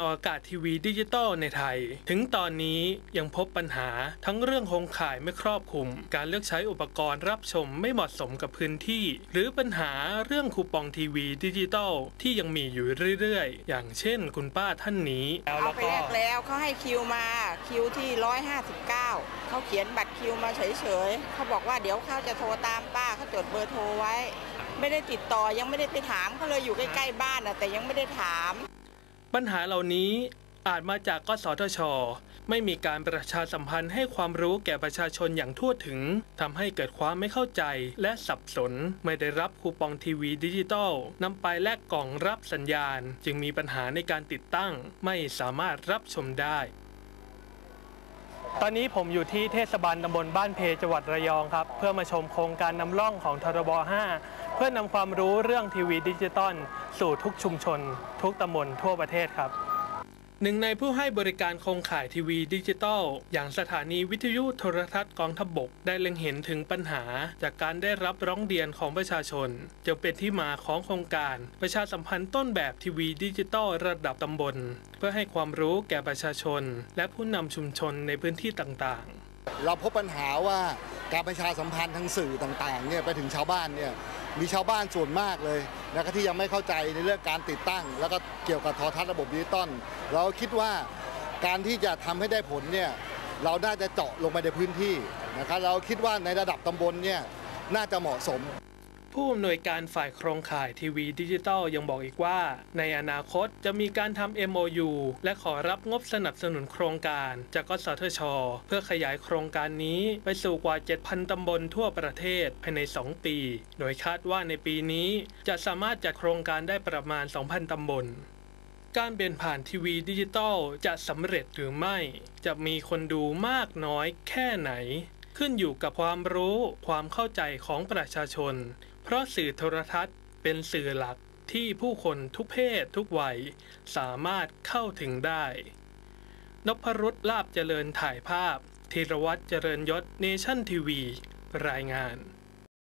ออกอากาศทีวีดิจิตอลในไทย ถึงตอนนี้ยังพบปัญหาทั้งเรื่องโครงข่ายไม่ครอบคลุม การเลือกใช้อุปกรณ์รับชมไม่เหมาะสมกับพื้นที่ หรือปัญหาเรื่องคูปองทีวีดิจิตอลที่ยังมีอยู่เรื่อยๆ อย่างเช่นคุณป้าท่านนี้เอาไปแลกแล้วเขาให้คิวมาคิวที่ 159 เขาเขียนบัตรคิวมาเฉยๆเขาบอกว่าเดี๋ยวเขาจะโทรตามป้าเขาจดเบอร์โทรไว้ ไม่ได้ติดต่อยังไม่ได้ไปถามเขาเลยอยู่ใกล้ๆบ้านนะแต่ยังไม่ได้ถาม ปัญหาเหล่านี้อาจมาจากกสทช ไม่มีการประชาสัมพันธ์ให้ความรู้แก่ประชาชนอย่างทั่วถึงทำให้เกิดความไม่เข้าใจและสับสน ไม่ได้รับคูปองทีวีดิจิตอลนำไปแลกกล่องรับสัญญาณ จึงมีปัญหาในการติดตั้ง ไม่สามารถรับชมได้ ตอนนี้ผมอยู่ที่เทศบาลตำบลบ้านเพจังหวัดระยองครับ เพื่อมาชมโครงการนำร่องของทรบ 5 พื่อนำความรู้เรื่องทีวีดิจิตอลสู่ทุกชุมชน ทุกตำบลทั่วประเทศครับหนึ่งในผู้ให้บริการโครงข่ายทีวีดิจิตอลอย่างสถานีวิทยุโทรทัศน์กองทัพบบก ได้เล็งเห็นถึงปัญหา จากการได้รับร้องเรียนของประชาชนจึงเป็นที่มาของโครงการ ประชาสัมพันธ์ต้นแบบทีวีดิจิตอลระดับตำบล เพื่อให้ความรู้แก่ประชาชน และผู้นำชุมชนในพื้นที่ต่างๆ เราพบปัญหาว่าการประชาสัมพันธ์ทางสื่อต่างๆเนี่ยไปถึงชาวบ้านเนี่ยมีชาวบ้านส่วนมากเลยนะครับที่ยังไม่เข้าใจในเรื่องการติดตั้ง แล้วก็เกี่ยวกับโทรทัศน์ระบบดิจิตอลเราคิดว่าการที่จะทำให้ได้ผลเนี่ยเราน่าจะเจาะลงไปในพื้นที่นะครับเราคิดว่าในระดับตำบลเนี่ยน่าจะเหมาะสม ผู้อำนวยการฝ่ายโครงข่ายทีวีดิจิตอลยังบอกอีกว่า ในอนาคตจะมีการทำ MOU และขอรับงบสนับสนุนโครงการ จากกสทช เพื่อขยายโครงการนี้ไปสู่กว่า 7,000 ตำบลทั่วประเทศภายใน 2 ปี โดยคาดว่าในปีนี้จะสามารถจัดโครงการได้ประมาณ 2,000 ตำบลการเปลี่ยนผ่านทีวีดิจิตอลจะสำเร็จหรือไม่ จะมีคนดูมากน้อยแค่ไหน ขึ้นอยู่กับความรู้ความเข้าใจของประชาชน เพราะสื่อโทรทัศน์เป็นสื่อหลักที่ผู้คนทุกเพศทุกวัย สามารถเข้าถึงได้ นพรุษลาบเจริญถ่ายภาพธีรวัตรเจริญยศเนชั่นทีวี รายงาน